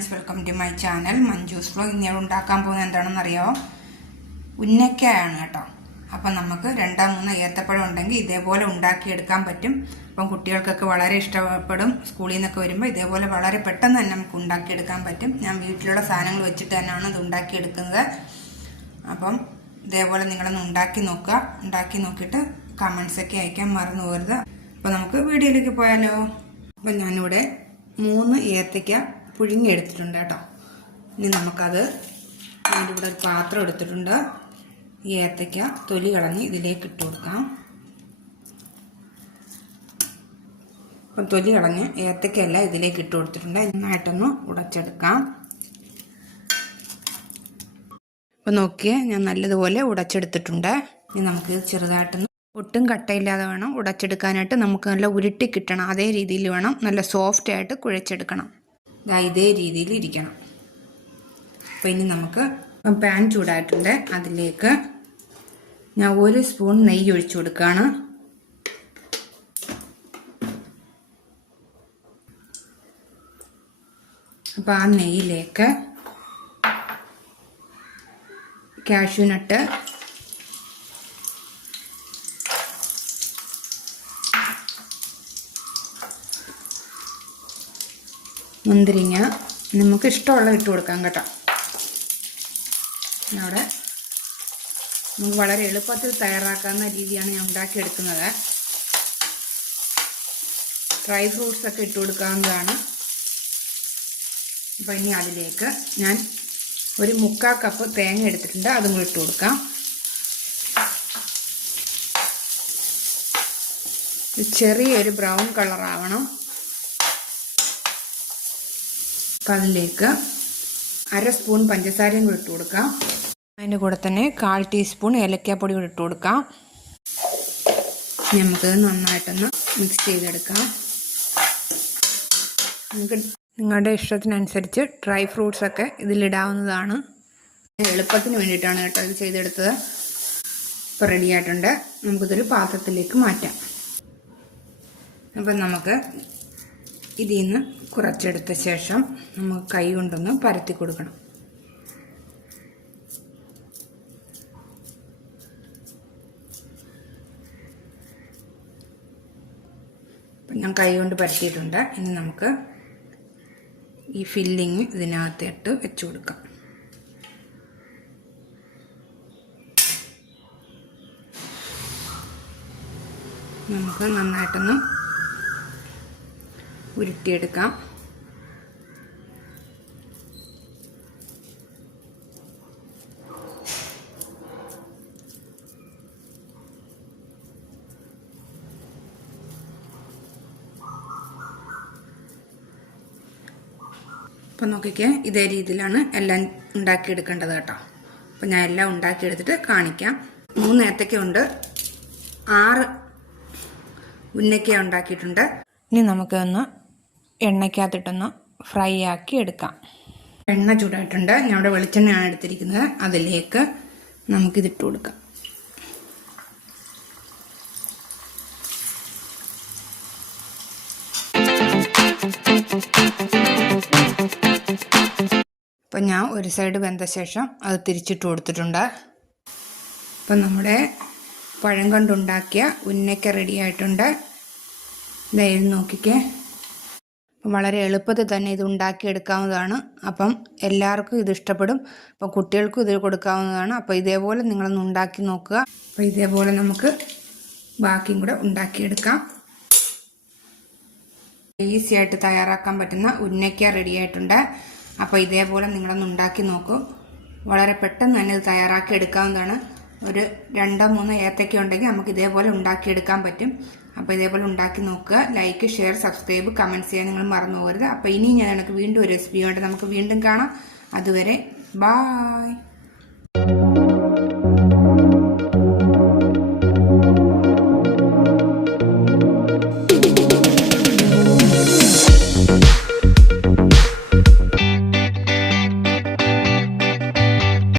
Friends, welcome to my channel Manju's vlog. ഇന്ന് ഉണ്ടാക്കാൻ പോകുന്നത് എന്താണെന്ന് അറിയാമോ? ഉന്നക്കായാണ് കേട്ടോ. അപ്പം നമുക്ക് 2-3 ഏത്തപ്പഴം ഉണ്ടെങ്കിൽ ഇതേപോലെ ഉണ്ടാക്കിയെടുക്കാൻ പറ്റും. അപ്പം കുട്ടികൾക്കൊക്കെ വളരെ ഇഷ്ടപ്പെടും. സ്കൂളിൽ നിന്നൊക്കെ വരുമ്പോൾ ഇതേപോലെ വളരെ പെട്ടെന്ന് തന്നെ നമുക്ക് ഉണ്ടാക്കിയെടുക്കാൻ പറ്റും. ഞാൻ വീട്ടിലുള്ള സാധനങ്ങൾ വെച്ചിട്ട് തന്നെയാണ് ഇത് ഉണ്ടാക്കിയെടുക്കുന്നത്. അപ്പം ഇതേപോലെ നിങ്ങളൊന്ന് ഉണ്ടാക്കി നോക്കുക. ഉണ്ടാക്കി നോക്കിയിട്ട് കമൻസൊക്കെ അയക്കാൻ മറന്നു പോകരുത്. അപ്പം നമുക്ക് വീഡിയോയിലേക്ക് പോയാലോ? അപ്പം ഞാനിവിടെ 3 ഏത്തയ്ക്ക പുഴുങ്ങിയെടുത്തിട്ടുണ്ട് കേട്ടോ. ഇനി നമുക്കത് ഞാനിവിടെ ഒരു പാത്രം എടുത്തിട്ടുണ്ട്. ഈ ഏത്തയ്ക്ക തൊലി കളഞ്ഞ് ഇതിലേക്ക് ഇട്ട് കൊടുക്കാം. അപ്പം തൊലി കളഞ്ഞ് ഏത്തയ്ക്കയെല്ലാം ഇതിലേക്ക് ഇട്ട് കൊടുത്തിട്ടുണ്ട്. നന്നായിട്ടൊന്ന് ഉടച്ചെടുക്കാം. അപ്പം നോക്കിയേ, ഞാൻ നല്ലതുപോലെ ഉടച്ചെടുത്തിട്ടുണ്ട്. ഇനി നമുക്ക് ചെറുതായിട്ടൊന്ന് ഒട്ടും കട്ടയില്ലാതെ വേണം ഉടച്ചെടുക്കാനായിട്ട്. നമുക്ക് നല്ല ഉരുട്ടി കിട്ടണം. അതേ രീതിയിൽ വേണം, നല്ല സോഫ്റ്റ് ആയിട്ട് കുഴച്ചെടുക്കണം. ഇതേ രീതിയിൽ ഇരിക്കണം. അപ്പോൾ ഇനി നമുക്ക് പാൻ ചൂടായിട്ടുണ്ട്. അതിലേക്ക് ഞാൻ 1 സ്പൂൺ നെയ്യ് ഒഴിച്ചു കൊടുക്കുകയാണ്. അപ്പോൾ ആ നെയ്യിലേക്ക് കാഷ്യൂനട്ട്, മുന്തിരിങ്ങ, നമുക്ക് ഇഷ്ടമുള്ള ഇട്ട് കൊടുക്കാം കേട്ടോ. അവിടെ നമുക്ക് വളരെ എളുപ്പത്തിൽ തയ്യാറാക്കാവുന്ന രീതിയാണ് ഞാൻ ഉണ്ടാക്കിയെടുക്കുന്നത്. ഡ്രൈ ഫ്രൂട്ട്സ് ഒക്കെ ഇട്ട് കൊടുക്കാവുന്നതാണ്. അപ്പോൾ ഇനി അതിലേക്ക് ഞാൻ ഒരു 3/4 കപ്പ് തേങ്ങ എടുത്തിട്ടുണ്ട്. അതും കൂടി ഇട്ട് കൊടുക്കാം. ചെറിയൊരു ബ്രൗൺ കളറാവണം. അപ്പം അതിലേക്ക് 1/2 സ്പൂൺ പഞ്ചസാരയും കൂടി ഇട്ട് കൊടുക്കാം. അതിൻ്റെ കൂടെ തന്നെ 1/4 ടീസ്പൂൺ ഏലക്കാപ്പൊടി കൂടി ഇട്ട് കൊടുക്കാം. നമുക്ക് നന്നായിട്ടൊന്ന് മിക്സ് ചെയ്തെടുക്കാം. നമുക്ക് നിങ്ങളുടെ ഇഷ്ടത്തിനനുസരിച്ച് ഡ്രൈ ഫ്രൂട്ട്സ് ഒക്കെ ഇതിലിടാവുന്നതാണ്. എളുപ്പത്തിന് വേണ്ടിയിട്ടാണ് കേട്ടോ ഇത് ചെയ്തെടുത്തത്. ഇപ്പോൾ റെഡി ആയിട്ടുണ്ട്. നമുക്കിതൊരു പാത്രത്തിലേക്ക് മാറ്റാം. അപ്പം നമുക്ക് ഇതിൽ നിന്ന് കുറച്ചെടുത്ത ശേഷം നമുക്ക് കൈ കൊണ്ടൊന്ന് പരത്തി കൊടുക്കണം. അപ്പം ഞാൻ കൈ കൊണ്ട് പരത്തിയിട്ടുണ്ട്. ഇനി നമുക്ക് ഈ ഫില്ലിങ് ഇതിനകത്തിട്ട് വെച്ച് കൊടുക്കാം. നമുക്ക് നന്നായിട്ടൊന്ന് ഉരുട്ടിയെടുക്കാം. അപ്പം നോക്കിക്കേ, ഇതേ രീതിയിലാണ് എല്ലാം ഉണ്ടാക്കിയെടുക്കേണ്ടത് കേട്ടോ. അപ്പം ഞാൻ എല്ലാം ഉണ്ടാക്കിയെടുത്തിട്ട് കാണിക്കാം. 3 ഏത്തയ്ക്ക ഉണ്ട്, 6 ഉന്നക്ക ഉണ്ടാക്കിയിട്ടുണ്ട്. ഇനി നമുക്കൊന്ന് എണ്ണയ്ക്കകത്തിട്ടൊന്ന് ഫ്രൈ ആക്കി എടുക്കാം. എണ്ണ ചൂടായിട്ടുണ്ട്. ഞാൻ ഇവിടെ വെളിച്ചെണ്ണയാണ് എടുത്തിരിക്കുന്നത്. അതിലേക്ക് നമുക്കിതിട്ട് കൊടുക്കാം. അപ്പം ഞാൻ ഒരു സൈഡ് വെന്ത ശേഷം അത് തിരിച്ചിട്ട് കൊടുത്തിട്ടുണ്ട്. അപ്പം നമ്മുടെ പഴം കൊണ്ടുണ്ടാക്കിയ ഉന്നക്ക റെഡി ആയിട്ടുണ്ട്. ഇതായത് നോക്കിക്കേ, വളരെ എളുപ്പത്തിൽ തന്നെ ഇത് ഉണ്ടാക്കിയെടുക്കാവുന്നതാണ്. അപ്പം എല്ലാവർക്കും ഇത് ഇഷ്ടപ്പെടും. അപ്പം കുട്ടികൾക്കും ഇത് കൊടുക്കാവുന്നതാണ്. അപ്പോൾ ഇതേപോലെ നിങ്ങളൊന്ന് ഉണ്ടാക്കി നോക്കുക. അപ്പോൾ ഇതേപോലെ നമുക്ക് ബാക്കിയും കൂടെ ഉണ്ടാക്കിയെടുക്കാം. ഈസി ആയിട്ട് തയ്യാറാക്കാൻ പറ്റുന്ന ഉന്നക്ക റെഡി ആയിട്ടുണ്ട്. അപ്പോൾ ഇതേപോലെ നിങ്ങളൊന്ന് ഉണ്ടാക്കി നോക്കൂ. വളരെ പെട്ടെന്ന് തന്നെ ഇത് തയ്യാറാക്കി എടുക്കാവുന്നതാണ്. ഒരു 2-3 ഏത്തയ്ക്ക ഉണ്ടെങ്കിൽ നമുക്ക് ഇതേപോലെ ഉണ്ടാക്കിയെടുക്കാൻ പറ്റും. അപ്പോൾ ഇതേപോലെ ഉണ്ടാക്കി നോക്കുക. ലൈക്ക്, ഷെയർ, സബ്സ്ക്രൈബ്, കമൻറ്റ്സ് ചെയ്യാൻ നിങ്ങൾ മറന്നു പോകരുത്. അപ്പോൾ ഇനി ഞാൻ വീണ്ടും ഒരു റെസിപ്പി കൊണ്ട് നമുക്ക് വീണ്ടും കാണാം. അതുവരെ ബായ്.